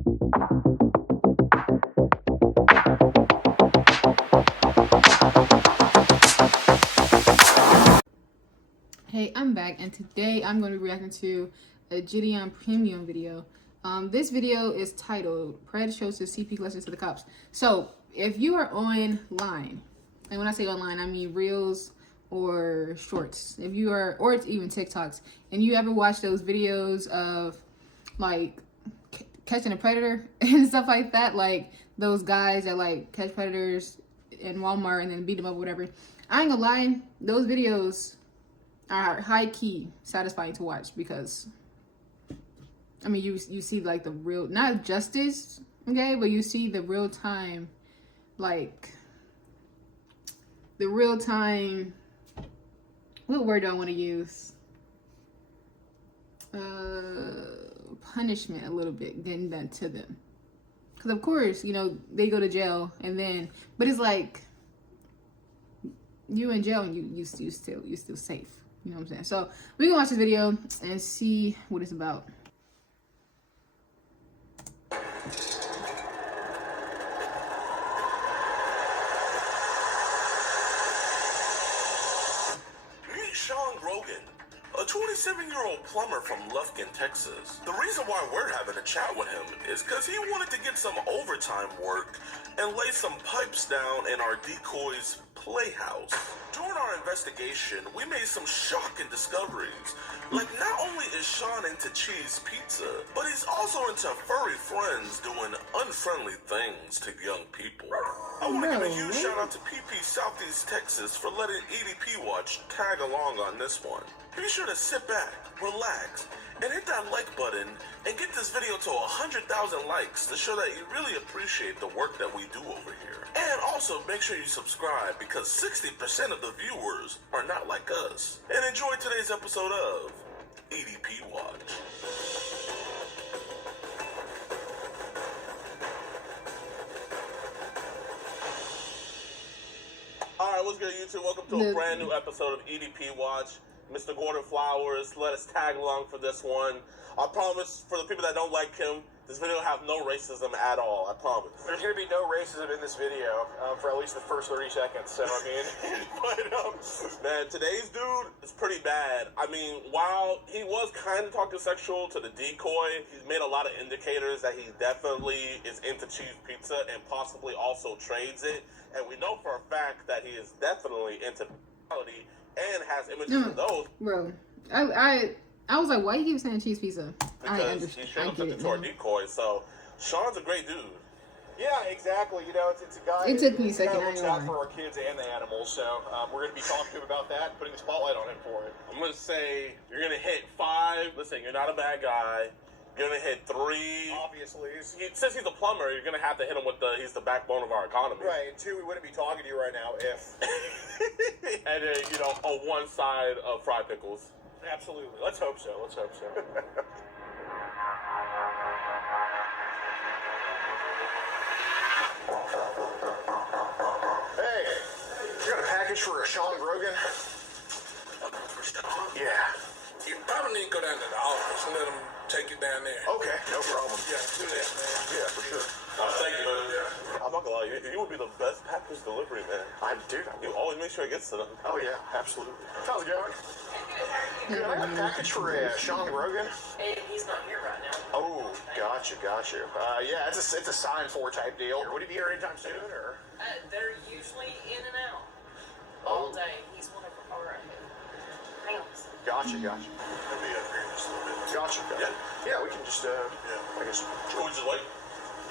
Hey, I'm back, and today I'm going to be reacting to a Gideon Premium video. This video is titled "Pred shows his CP collection to the cops." So, if you are online, and when I say online, I mean reels or shorts. If you are, or it's even TikToks, and you ever watch those videos of like catching a predator and stuff like that, like those guys that like catch predators in Walmart and then beat them up or whatever. I ain't gonna lie, those videos are high-key satisfying to watch because I mean you see like the real, not justice, okay, but you see the real time, like the real time, what word do I want to use, punishment a little bit getting done to them, because of course, you know, they go to jail and then, but it's like you in jail and you still safe. You know what I'm saying? So we can watch this video and see what it's about. Meet Sean Grogan, a 27-year-old plumber from Lufkin, Texas. The reason why we're having a chat with him is because he wanted to get some overtime work and lay some pipes down in our decoy's playhouse. During our investigation, we made some shocking discoveries. Like, not only is Sean into cheese pizza, but he's also into furry friends doing unfriendly things to young people. I want to give a huge shout out to PP Southeast Texas for letting EDP Watch tag along on this one. Be sure to sit back, relax, and hit that like button and get this video to 100,000 likes to show that you really appreciate the work that we do over here. And also make sure you subscribe because 60% of the viewers are not like us. And enjoy today's episode of EDP Watch. Alright, what's good, YouTube? Welcome to a brand new episode of EDP Watch. Mr. Gordon Flowers, let us tag along for this one. I promise, for the people that don't like him, this video will have no racism at all. I promise. There's going to be no racism in this video for at least the first 30 seconds. So, I mean, but, man, today's dude is pretty bad. I mean, while he was kind of talking sexual to the decoy, he's made a lot of indicators that he definitely is into cheese pizza and possibly also trades it. And we know for a fact that he is definitely into reality and has images of those. Bro, I was like, why you keep saying cheese pizza? Because he should have took it to our decoy. So Sean's a great dude. Yeah, exactly. You know, it's a guy. It took me a second. Who looks out for our kids and the animals. So we're going to be talking to him about that, putting the spotlight on him for it. I'm going to say you're going to hit 5. Listen, you're not a bad guy. You're going to hit 3. Obviously. Since he's a plumber, you're going to have to hit him with he's the backbone of our economy. Right, and 2, we wouldn't be talking to you right now if... And then, you know, on one side of fried pickles. Absolutely. Let's hope so. Let's hope so. Hey, you got a package for Sean Grogan? Yeah. You probably need to go down to the office and let them take it down there. Okay, no problem. Yeah, do that, man. Yeah, for sure. Thank you, man. Yeah. I'm not gonna lie, you would be the best package delivery man. I do. You always make sure it gets to them. Oh, yeah, absolutely. How's it going? Good. I got a package for Sean Grogan. Hey, he's not here right now. Oh, gotcha. Yeah, it's a sign for type deal. Would he be here anytime soon, or? They're usually in and out all day. He's one of our hands. Gotcha. Let me upgrade this a little bit. Gotcha. Yeah, we can just, I guess. Would you like?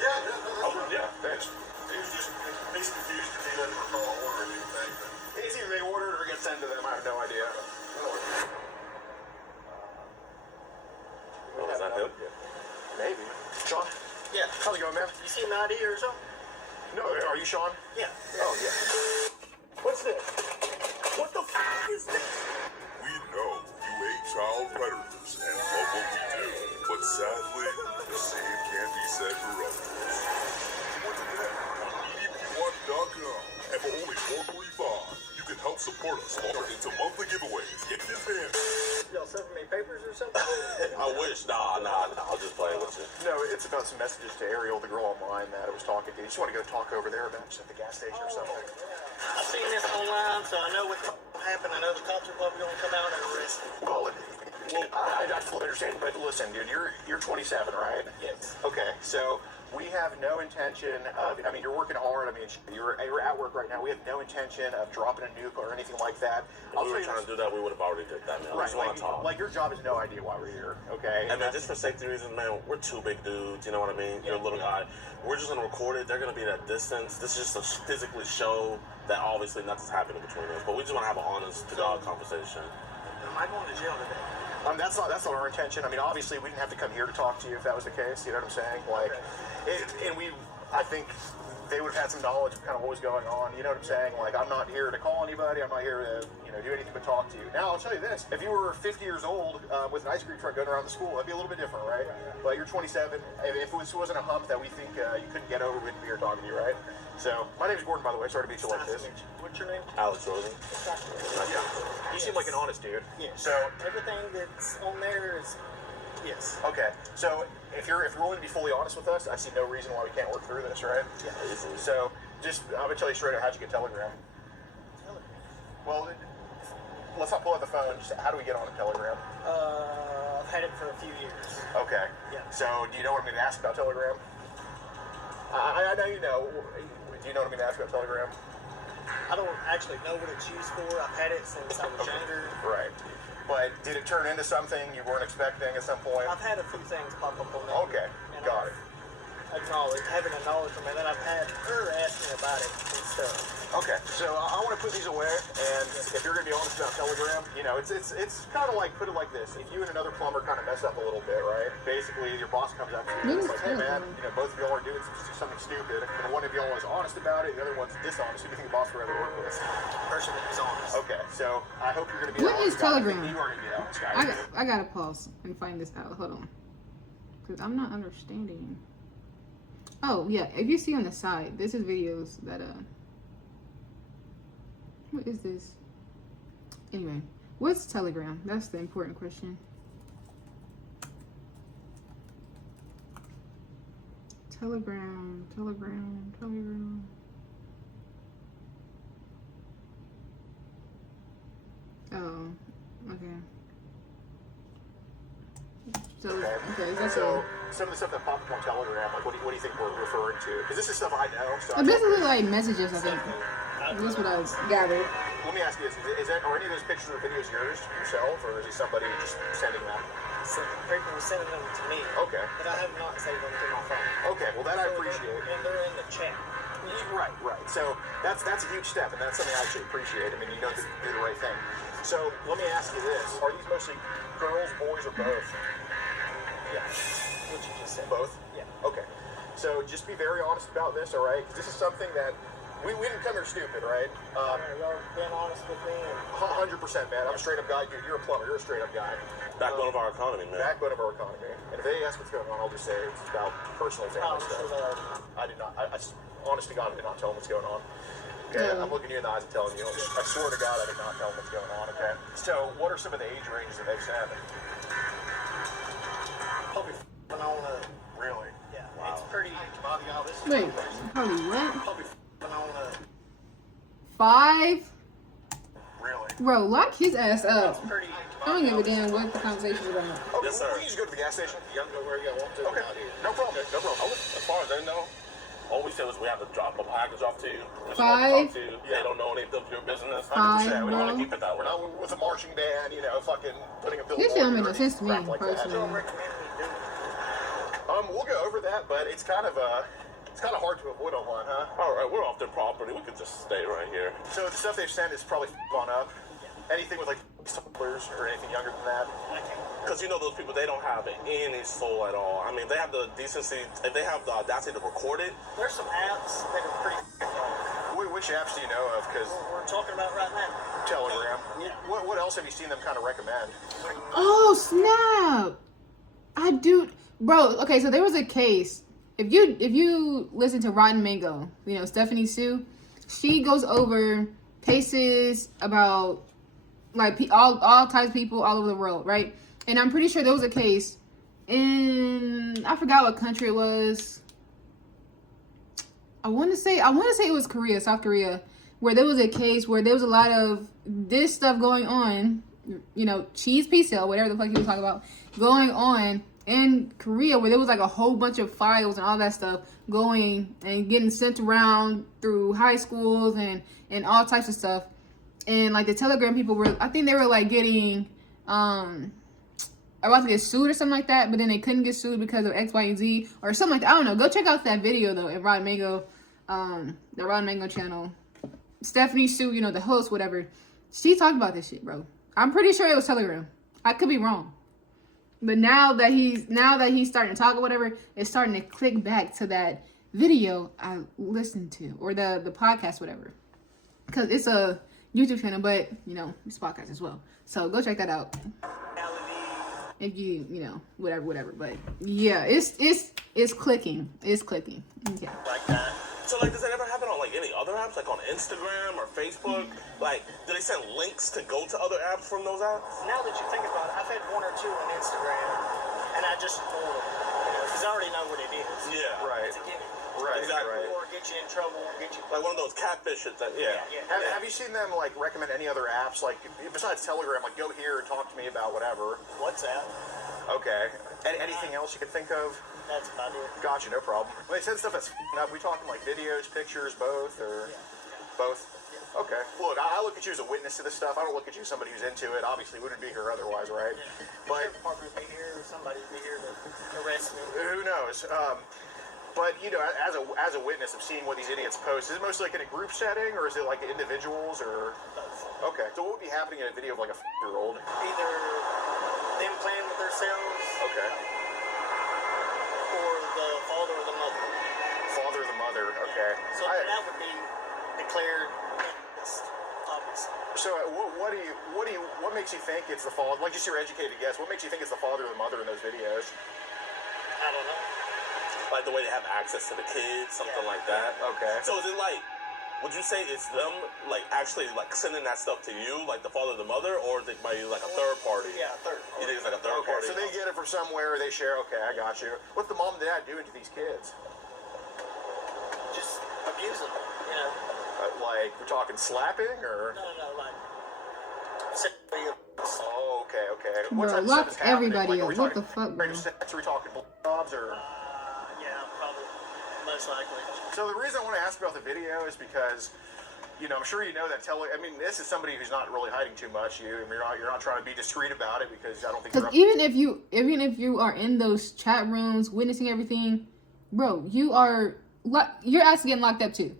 Yeah. Thanks. He's confused if he doesn't recall ordering anything. It's either they ordered or it gets sent to them. I have no idea. Oh, is that him? Maybe. Sean? Yeah. How's it going, man? You see an ID or something? No, are you Sean? Yeah. Oh, yeah. What's this? What the f*** is this? We know you hate child predators and love what we do, but sadly, the same can't be said for others. What the heck? On EDPWatch.com, and for only $4.45, you can help support us into monthly giveaways. Get this in. Y'all serving me papers or something? I wish. Nah, I'll just play with you. No, it's about some messages to Ariel, the girl online that I was talking to. You just want to go talk over there about just at the gas station or something. I've seen this online, so I know what happened. I know the cops are probably going to come out and arrest me. Well, I fully understand, but listen, dude, you're 27, right? Yes. Okay, so we have no intention of, I mean, you're working hard. I mean, you're at work right now. We have no intention of dropping a nuke or anything like that. If we were trying to do that, we would have already did that, man. I Right, just want to talk. like your job has no idea why we're here, okay? And man, just for safety reasons, man, we're two big dudes, you know what I mean? You're a little guy. We're just gonna record it. They're gonna be at a distance. This is just to physically show that obviously nothing's happening between us. But we just want to have an honest to God conversation. Am I going to jail today? That's not our intention. I mean, obviously, we didn't have to come here to talk to you if that was the case. You know what I'm saying? Like, I think they would have had some knowledge of kind of what was going on. You know what I'm saying? Like, I'm not here to call anybody. I'm not here to, do anything but talk to you. Now, I'll tell you this: if you were 50 years old with an ice cream truck going around the school, that'd be a little bit different, right? But you're 27. If this wasn't a hump that we think you couldn't get over, we'd be here talking to you, right? So, my name's Gordon, by the way. Sorry to meet you like this. What's your name? Alex Rosen. Yeah. You seem like an honest dude. Yeah. So, Everything that's on there is, yes. okay. So, if you're willing to be fully honest with us, I see no reason why we can't work through this, right? Yeah. So, I'm gonna tell you straight up, how'd you get Telegram? Well, let's not pull out the phone. Just how do we get on a Telegram? I've had it for a few years. Okay. Yeah. So, do you know what I'm going to ask about Telegram? I know you know. Do you know what I'm going to ask about Telegram? I don't actually know what it's used for. I've had it since I was younger. Right. But did it turn into something you weren't expecting at some point? I've had a few things pop up on there. Okay. And Got it. Having a knowledge from it, then I've had her ask me about it and stuff. Okay, so I want to put these away, and if you're going to be honest about Telegram, it's kind of like, put it like this: if you and another plumber kind of mess up a little bit, right? Basically, your boss comes up to you and it's like, hey man, both of y'all are doing something stupid, and one of y'all is honest about it, the other one's dishonest. Who do you think the boss would rather work with? Person that is honest. Okay, so I hope you're going to be. What honest is guy. I think Telegram? You are going to be honest, guy. I gotta pause and find this out. Hold on, because I'm not understanding. Oh yeah, if you see on the side, this is videos that what is this? Anyway, what's Telegram? That's the important question. Telegram. Oh, okay. So, okay, that's So it. some of the stuff that popped up on Telegram, like what do you think we're referring to? Because this is stuff I know. So Oh, this is like messages, I think. That's what I was gathered. Let me ask you this: are any of those pictures or videos yours yourself, or is it somebody just sending them? So people were sending them to me. Okay. But I have not saved them to my phone. Okay, well that I appreciate. And they're in the chat. Right. So that's a huge step, and that's something I actually appreciate. I mean, you know to do the right thing. So let me ask you this: are these mostly girls, boys, or both? Yeah. What you just said. Both? Yeah. Okay. So just be very honest about this, all right? 'Cause this is something that we didn't come here stupid, right? Y'all being honest with me. 100%, man. I'm a straight up guy, dude. You're a plumber. You're a straight up guy. Backbone of our economy, man. Backbone of our economy. And if they ask what's going on, I'll just say it's about personal family stuff. I did not. I honest to God, I did not tell them what's going on. Okay, I'm looking you in the eyes and telling you. I swear to God, I did not tell them what's going on. Okay. So, what are some of the age ranges that they've said? Probably on a. Really? Yeah. It's pretty. Wait, probably what? Probably on a. 5? Really? Bro, lock his ass up. Pretty. I don't give a damn what the conversation is about. Okay, Yes, sir. We can just go to the gas station. You can go where you want to. Okay. No problem. No problem. As far as they know, all we said was we have to drop a package off to you. We just 5? want to talk to you. They don't know anything of your business. 5, We want to bro. keep it that way. We're not with a marching band, fucking putting a billboard. This shit don't make no or sense to me, crap like that. personally. We'll go over that, but it's kind of hard to avoid online, huh? All right, we're off their property. We could just stay right here. So the stuff they've sent is probably gone up. Anything with like sublers or anything younger than that. Because those people, they don't have any soul at all. I mean, they have the decency, if they have the audacity to record it. There's some apps that are pretty. Which apps do you know of? Because We're talking about right now. Telegram. Yeah. What else have you seen them kind of recommend? Oh, snap. I do. Bro, okay, so there was a case. If you listen to Rotten Mango, Stephanie Sue, she goes over cases about like all types of people all over the world, right? And I'm pretty sure there was a case in, I forgot what country it was. I want to say it was Korea, South Korea, where there was a case where there was a lot of this stuff going on, you know, cheese pea sale, whatever the fuck he was talking about, going on in Korea, where there was like a whole bunch of files and all that stuff going and getting sent around through high schools and all types of stuff. And like the Telegram people were, I think they were like getting about to get sued or something like that, but then they couldn't get sued because of X, Y, and Z or something like that. I don't know. Go check out that video though at Rod Mango, the Rod Mango channel. Stephanie Sue, you know, the host, whatever. She talked about this shit, bro. I'm pretty sure it was Telegram. I could be wrong. But now that he's starting to talk or whatever, it's starting to click back to that video I listened to or the podcast, whatever. Because it's a YouTube channel, but you know, it's a podcast as well. So go check that out. If you know, whatever. But yeah, it's clicking. It's clicking. Okay. Like that. So, like, does that ever happen on, like, any other apps? Like, on Instagram or Facebook? Like, do they send links to go to other apps from those apps? Now that you think about it, I've had one or two on Instagram, and I just ignore them, you know, because I already know what it is. Yeah. Right. It's a gimmick. Right. Exactly. Right. Or get you in trouble, or get you... Like one of those catfishes that, yeah. Have you seen them like recommend any other apps like besides Telegram? Like go here and talk to me about whatever. WhatsApp. Okay. Anything else you can think of? That's about it. Gotcha, no problem. When they send stuff that's up, we talking like videos, pictures, both, or both? Okay. Look, I look at you as a witness to this stuff. I don't look at you as somebody who's into it. Obviously, wouldn't be here otherwise, right? But Parker would be here, or somebody would be here to arrest me. who knows? But you know, as a witness of seeing what these idiots post, is it mostly like in a group setting, or is it like individuals, or? Both. Okay. So what would be happening in a video of like a 4-year-old? Either them playing with themselves, Okay. or the father or the mother. Father or the mother. Okay. So that would be declared incest, obviously. So what makes you think it's the father? Like just your educated guess. What makes you think it's the father or the mother in those videos? I don't know. Like the way they have access to the kids, something like that. Okay. So is it like, would you say it's them, like, actually, like, sending that stuff to you, like the father or the mother, or is it by, like, a third party? Yeah, third You think it's like a third Okay, party? so they get it from somewhere, they share, okay, I got you. What's the mom and dad doing to these kids? Just abusing them, you know. Like, we're talking slapping, or? No, like sexually abuse. Oh, okay. Bro, type of lock stuff is happening? everybody Like, are we up. What talking the fuck, bro? random sex? Are we talking jobs, or? Yeah, probably. Most likely. So the reason I want to ask about the video is because, you know, I'm sure you know that I mean, this is somebody who's not really hiding too much. You're not trying to be discreet about it because I don't think. Because even if you are in those chat rooms witnessing everything, bro, you're actually getting locked up too.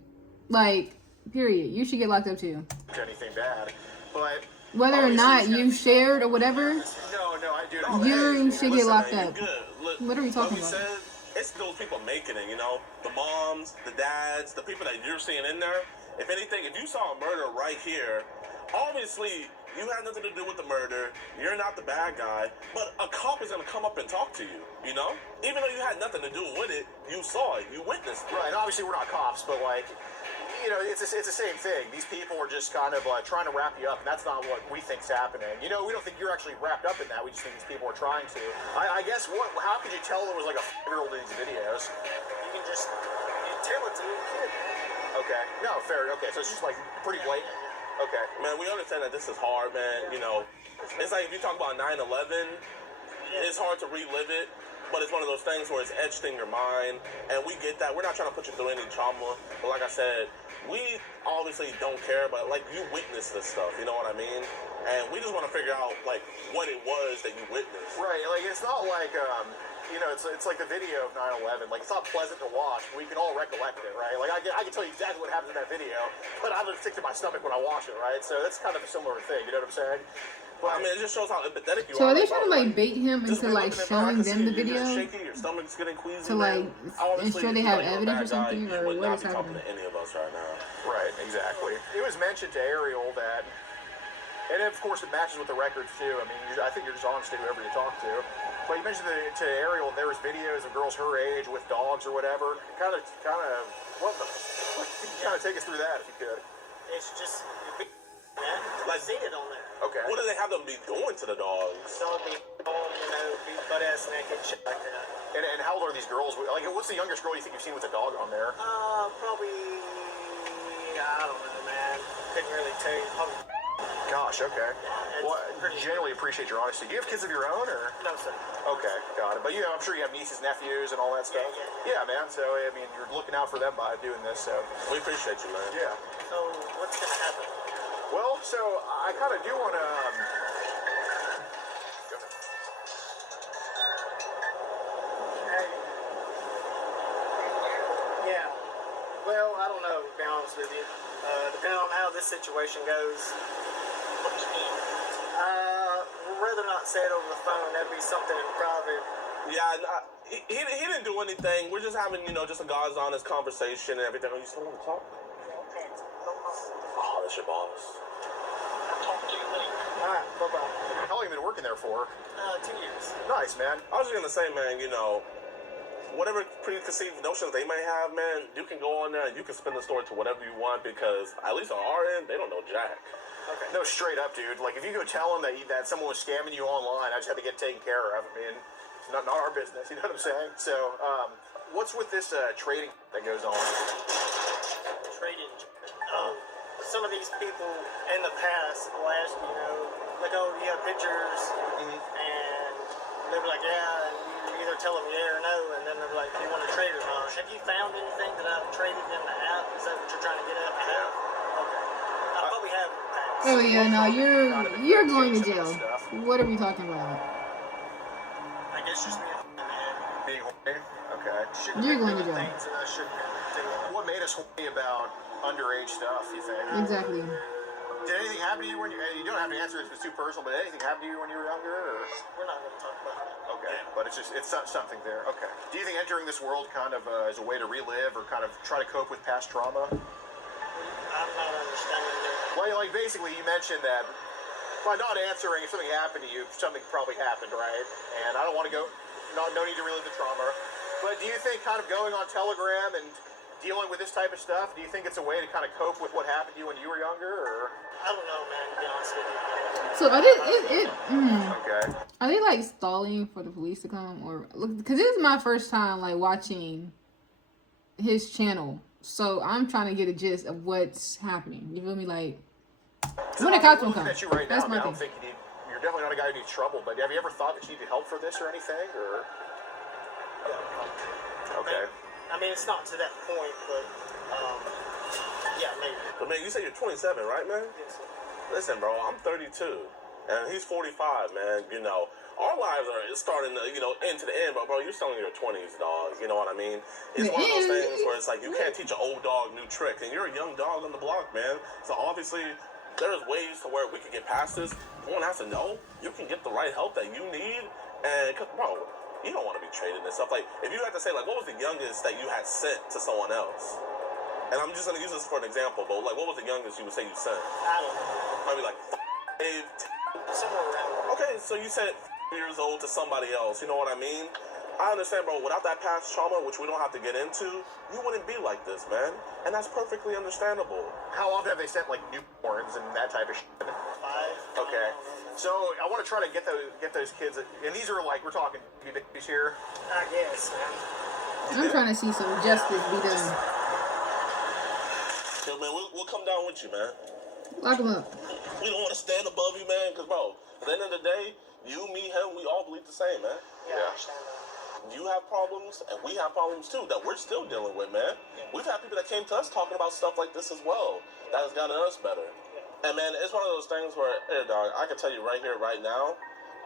Like, period. You should get locked up too. Anything bad, but Whether or not you shared or whatever, no, I do. you should get locked man, up. you good. Look, What are we talking like about? Said, it's those people making it, you know? The moms, the dads, the people that you're seeing in there. If anything, if you saw a murder right here, obviously you had nothing to do with the murder. You're not the bad guy. But a cop is going to come up and talk to you, you know? Even though you had nothing to do with it, you saw it. You witnessed it. Right, and obviously we're not cops, but like, you know, it's the same thing. These people are just kind of trying to wrap you up, and that's not what we think's happening. You know, we don't think you're actually wrapped up in that. We just think these people are trying to. I guess how could you tell there was like a 5-year-old in these videos? You can just tell it's a little kid. Okay, no, fair. Okay, so it's just like pretty blatant. Okay. Man, we understand that this is hard, man. You know, it's like if you talk about 9/11, it's hard to relive it. But it's one of those things where it's etched in your mind, and we get that. We're not trying to put you through any trauma, but like I said, we obviously don't care, but like you witnessed this stuff, you know what I mean? And we just want to figure out like what it was that you witnessed. Right, like it's not like you know, it's like the video of 9/11. Like it's not pleasant to watch. We can all recollect it, right? Like I can tell you exactly what happened in that video, but I'm gonna stick to my stomach when I watch it, right? So that's kind of a similar thing. You know what I'm saying? But I mean, it just shows how empathetic you So are. are they trying to like bait him just into be like looking at showing I can them see the you getting video shaky, your stomach's getting queasy, to like man. Obviously, ensure they have you're a evidence or bad guy. something, You or would what not is be talking happening? to any of us right now. Right, exactly. It was mentioned to Ariel that, and of course it matches with the records too. I mean, I think you're just honest to whoever you talk to. But you mentioned to Ariel there was videos of girls her age with dogs or whatever. Kind of, what the? Kind of take us through that if you could. It's just, like, see it on there. Okay. What do they have them be doing to the dogs? Dog be home, you know, be butt ass naked, shit like that. And how old are these girls? Like, what's the youngest girl you think you've seen with a dog on there? Probably, I don't know, man. Couldn't really tell you. Probably, Gosh, okay. it's Well, I pretty. genuinely appreciate your honesty. Do you have kids of your own, or? No, sir. Okay, got it. But I'm sure you have nieces, nephews, and all that stuff. Yeah. Yeah, man. So I mean, you're looking out for them by doing this. So We appreciate you, man. yeah. So, what's gonna happen? Well, so I kind of do want to. Yeah. Well, I don't know, to be honest with you. Depending on how this situation goes. We'd rather not say it over the phone. That'd be something in private. Yeah, he didn't do anything. We're just having, just a God's honest conversation and everything. Oh, you still want to talk? Oh, that's your boss. Alright, bye-bye. How long have you been working there for? 2 years. Nice, man. I was just gonna say, man, whatever preconceived notions they may have, man, you can go on there and you can spin the story to whatever you want because at least on our end, they don't know jack. Okay. No, straight up, dude. Like, if you go tell them that someone was scamming you online, I just had to get taken care of. I mean, it's not our business. You know what I'm saying? So, what's with this trading that goes on? Trading. Some of these people in the past will ask, like, oh, you have pictures, and they'll be like, yeah, and you either tell them yeah or no, and then they're like, do you want to trade or not? Have you found anything that I've traded in the app? Is that what you're trying to get at? I have. Okay. I probably have in the past. Oh yeah, no, you're going to jail. What are we talking about? I guess just being in the head. Being horny? Okay. Shouldn't You're have going to been jail. doing things that I shouldn't have been doing. What made us horny about underage stuff, you think? Exactly. Did anything happen to you when you don't have to answer if it's too personal, but did anything happen to you when you were younger? Or? We're not going to talk about that. Okay, but it's something there. Okay. Do you think entering this world kind of is a way to relive or kind of try to cope with past trauma? I'm not understanding that. Well, like basically you mentioned that by not answering, if something happened to you, something probably happened, right? And I don't want to go, no need to relive the trauma. But do you think kind of going on Telegram and dealing with this type of stuff, do you think it's a way to kind of cope with what happened to you when you were younger, or? I don't know, man, to be honest with you. So are they Okay. are they like stalling for the police to come, or because this is my first time like watching his channel, so I'm trying to get a gist of what's happening. You feel me? Like when the cops will come. At you right now, That's I mean, my I don't thing. think you're definitely not a guy who needs trouble, but have you ever thought that you needed help for this or anything, or? Okay. I mean, it's not to that point, but, yeah, maybe. But man, you say you're 27, right, man? Yes, sir. Listen, bro, I'm 32, and he's 45, man. Our lives are starting to, end to the end, but bro, you're still in your 20s, dog. You know what I mean? It's one of those things where it's like you can't teach an old dog new tricks, and you're a young dog on the block, man. So obviously, there's ways to where we can get past this. No one has to know. You can get the right help that you need, and bro, you don't want to be traded and stuff. Like, if you had to say, like, what was the youngest that you had sent to someone else? And I'm just gonna use this for an example, but like, what was the youngest you would say you sent? I don't know. Maybe like 8, Somewhere around. okay, so you said years old to somebody else, you know what I mean? I understand, bro, without that past trauma, which we don't have to get into, you wouldn't be like this, man. And that's perfectly understandable. How often have they sent like newborns and that type of shit? 5. Okay. So I want to try to get those kids, and these are like, we're talking babies here. I guess, man. I'm trying to see some justice be done. So, man, we'll come down with you, man. Lock him up. We don't want to stand above you, man, because, bro, at the end of the day, you, me, him, we all believe the same, man. Yeah, I understand that. You have problems, and we have problems, too, that we're still dealing with, man. We've had people that came to us talking about stuff like this as well that has gotten us better. And, man, it's one of those things where, hey, dog, I can tell you right here, right now,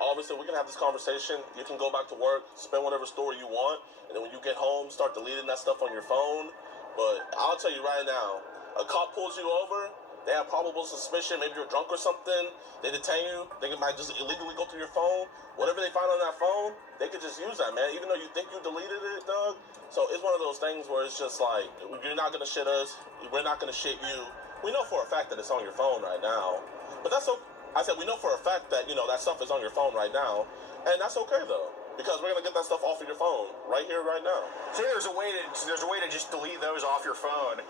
obviously, we can have this conversation. You can go back to work, spend whatever story you want, and then when you get home, start deleting that stuff on your phone. But I'll tell you right now, a cop pulls you over, they have probable suspicion, maybe you're drunk or something, they detain you, they might just illegally go through your phone. Whatever they find on that phone, they could just use that, man, even though you think you deleted it, dog. So it's one of those things where it's just like, you're not gonna shit us, we're not gonna shit you. We know for a fact that it's on your phone right now, but that's okay. I said we know for a fact that, that stuff is on your phone right now, and that's okay, though, because we're gonna get that stuff off of your phone right here, right now. Say there's a way to just delete those off your phone.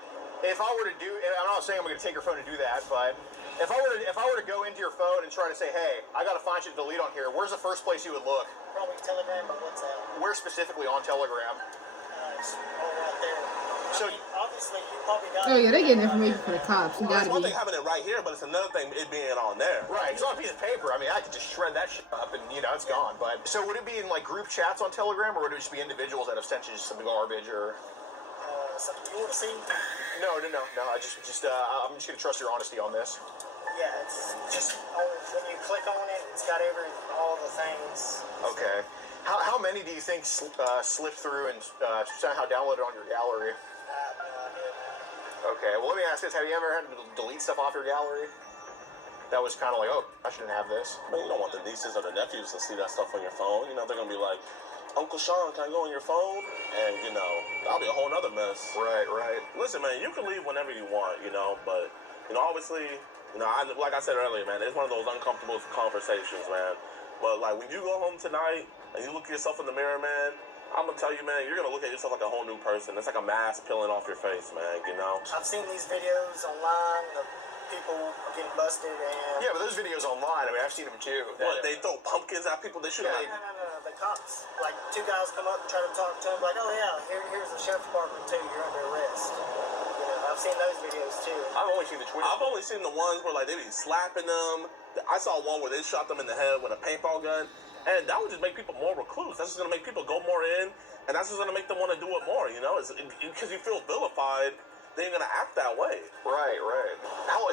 if I were to do, and I'm not saying I'm going to take your phone and do that, but if I were to go into your phone and try to say, hey, I got to find shit to delete on here, where's the first place you would look? Probably Telegram or WhatsApp. Where specifically on Telegram? It's all right there. So- I mean, obviously, you probably got. Oh yeah, they getting information for the cops. You Well, gotta it's one be. thing having it right here, but it's another thing it being on there. Right, it's on a piece of paper. I mean, I could just shred that shit up and, it's gone. But so would it be in, like, group chats on Telegram, or would it just be individuals that have sent you some garbage, or? Something you want to see? No. I'm just going to trust your honesty on this. Yeah, it's just when you click on it, it's got all the things. Okay. How many do you think slipped through and somehow downloaded on your gallery? I have no idea. Okay, well, let me ask this. Have you ever had to delete stuff off your gallery? That was kind of like, oh, I shouldn't have this. But you don't want the nieces or the nephews to see that stuff on your phone. They're going to be like, Uncle Sean, can I go on your phone? And, that'll be a whole nother mess. Right. Listen, man, you can leave whenever you want, but, obviously, like I said earlier, man, it's one of those uncomfortable conversations, man. But, like, when you go home tonight and you look at yourself in the mirror, man, I'm going to tell you, man, you're going to look at yourself like a whole new person. It's like a mask peeling off your face, man, I've seen these videos online of people getting busted and... Yeah, but those videos online, I mean, I've seen them too. What, they throw pumpkins at people? They should have... No. The cops, like, two guys come up and try to talk to him, like, oh yeah, here's the sheriff's department too, you're under arrest. I've seen those videos too. I've only seen the Twitter. I've only seen the ones where, like, they be slapping them. I saw one where they shot them in the head with a paintball gun. And that would just make people more recluse. That's just going to make people go more in. And that's just going to make them want to do it more, Because you feel vilified, then you're going to act that way. Right.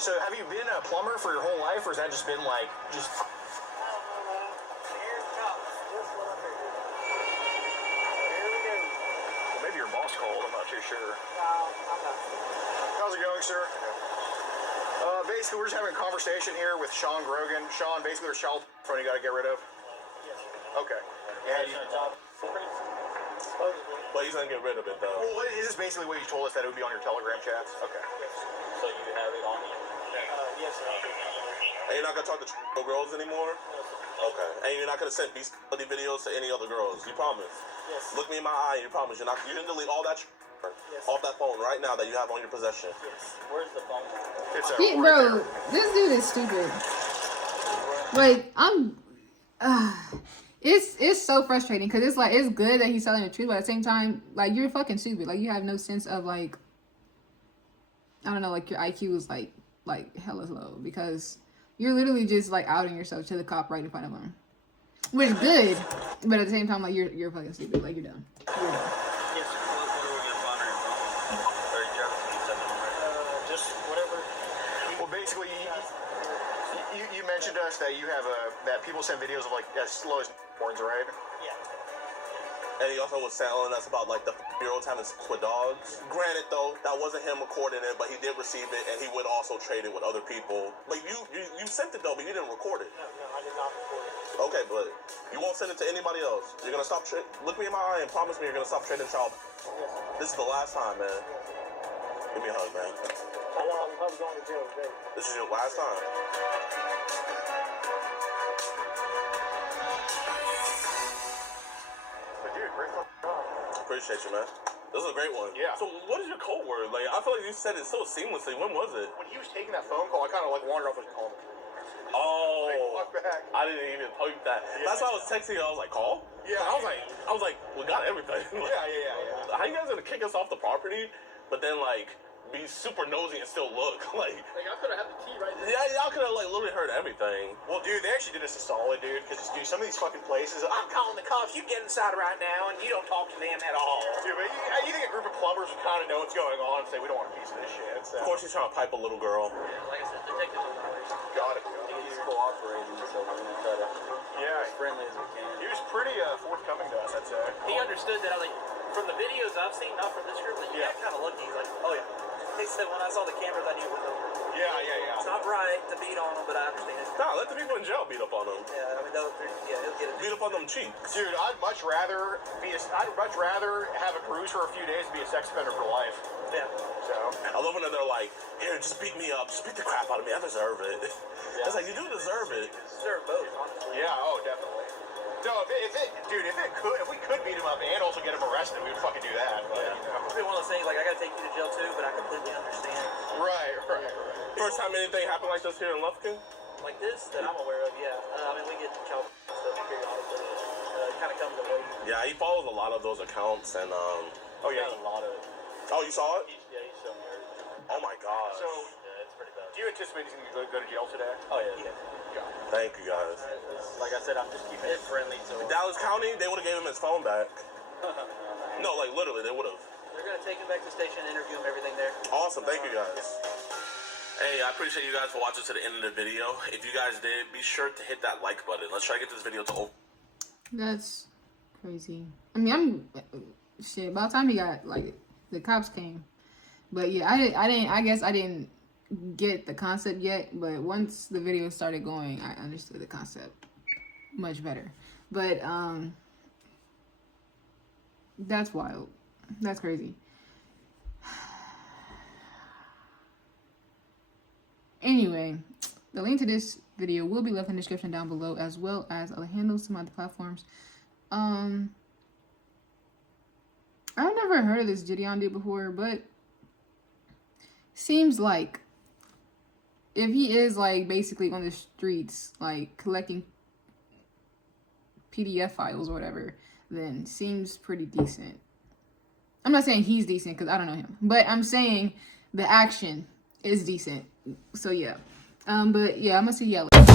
So have you been a plumber for your whole life, or has that just been, like, just... Here's the cops. Just what I figured. Here we go. Well, maybe your boss called. I'm not too sure. I'm not. How's it going, sir? Basically, we're just having a conversation here with Sean Grogan. Sean, basically, there's child phone you got to get rid of. Yes. Okay. And But he's going to get rid of it, though. well, is this basically what you told us, that it would be on your Telegram chats? Okay. So you have it on you? Yes, sir. And you're not going to talk to girls anymore? Okay. And you're not going to send beastly videos to any other girls? You promise? Yes. Look me in my eye and you promise you can delete all that off that phone right now that you have on your possession. Yes. Where's the phone? It's Bro, this dude is stupid. Like, it's so frustrating because it's like, it's good that he's telling the truth, but at the same time, like, you're fucking stupid. Like, you have no sense of, like, I don't know, like, your IQ is like hella low because you're literally just, like, outing yourself to the cop right in front of him, which is good, but at the same time, like, you're fucking stupid. Like, you're dumb. You're dumb. Yes, sir. Or you have to Just whatever. Well, basically, you mentioned to us that you have that people send videos of, like, as slow as porns, right? Yeah. And he also was telling us about, like, the year-olds having squid dogs. Granted, though, that wasn't him recording it, but he did receive it, and he would also trade it with other people. Like, you sent it, though, but you didn't record it. No, I did not record it. Okay, but you won't send it to anybody else. You're gonna stop look me in my eye and promise me you're gonna stop trading child. Yes. This is the last time, man. Give me a hug, man. I'm probably going to jail today. This is your last time. But dude, great fucking job. Appreciate you, man. This is a great one. Yeah. So what is your code word? Like, I feel like you said it so seamlessly. When was it? When he was taking that phone call, I kind of, like, wandered off and called him. Oh, Like, fuck back. I didn't even poke that. Yeah. That's why I was texting you. I was like, call? Yeah. I was like, we got everything. Yeah. How you guys gonna kick us off the property, but then like be super nosy and still look like? Like, I could have had the key right there. Yeah, y'all could have like literally heard everything. Well, dude, they actually did us a solid, dude, because, dude, some of these fucking places, I'm calling the cops, you get inside right now, and you don't talk to them at all. Dude, but you think a group of plumbers would kind of know what's going on and say, we don't want a piece of this shit. So. Of course, he's trying to pipe a little girl. Like I said, detective Got it. he's cooperating, so we're gonna try to be Yeah, as friendly as we can. he was pretty forthcoming to us, I'd say. He understood that, like, from the videos I've seen, not from this group, but Yeah. yeah, kind of lucky. He's like, oh yeah. He said when I saw the cameras, I knew it was over. Yeah. It's not right to beat on them, but I understand. Nah, let the people in jail beat up on him. Yeah, I mean, he'll get it. Beat up on them cheeks. Dude, I'd much rather have a cruise for a few days and be a sex offender for life. Yeah. So, I love when they're like, here, just beat me up. Just beat the crap out of me. I deserve it. It's like, you do deserve it. They're both, honestly. yeah, oh, definitely. No, if we could beat him up and also get him arrested, we would fucking do that. But, Yeah. you know. It'd be one of those things, like, I gotta take you to jail too, but I completely understand. Right. First time anything happened like this here in Lufkin? Like this, that I'm aware of, yeah. I mean, we get child stuff periodically. It kind of comes in waves. Yeah, he follows a lot of those accounts, and Oh yeah, a lot of. oh, you saw it? Yeah, he's showing me everything. Oh my gosh. So, Yeah, it's pretty bad. do you anticipate he's going to go to jail today? Oh, yeah. Thank you guys. Like I said, I'm just keeping it friendly. So Dallas County, they would have gave him his phone back. No, like literally, they would have. They're gonna take him back to the station and interview him, everything there. Awesome, thank you guys. Hey, I appreciate you guys for watching to the end of the video. If you guys did, be sure to hit that like button. Let's try to get this video to over. That's crazy. I mean, shit. By the time he got like the cops came, but yeah, I guess I didn't get the concept yet. But once the video started going, I understood the concept much better. But that's wild. That's crazy. Anyway, the link to this video will be left in the description down below, as well as other handles to my other platforms. I've never heard of this Gideon dude before, but seems like if he is like basically on the streets, like collecting PDF files or whatever, then seems pretty decent. I'm not saying he's decent because I don't know him, but I'm saying the action is decent. So yeah. But yeah, I'm gonna see y'all later.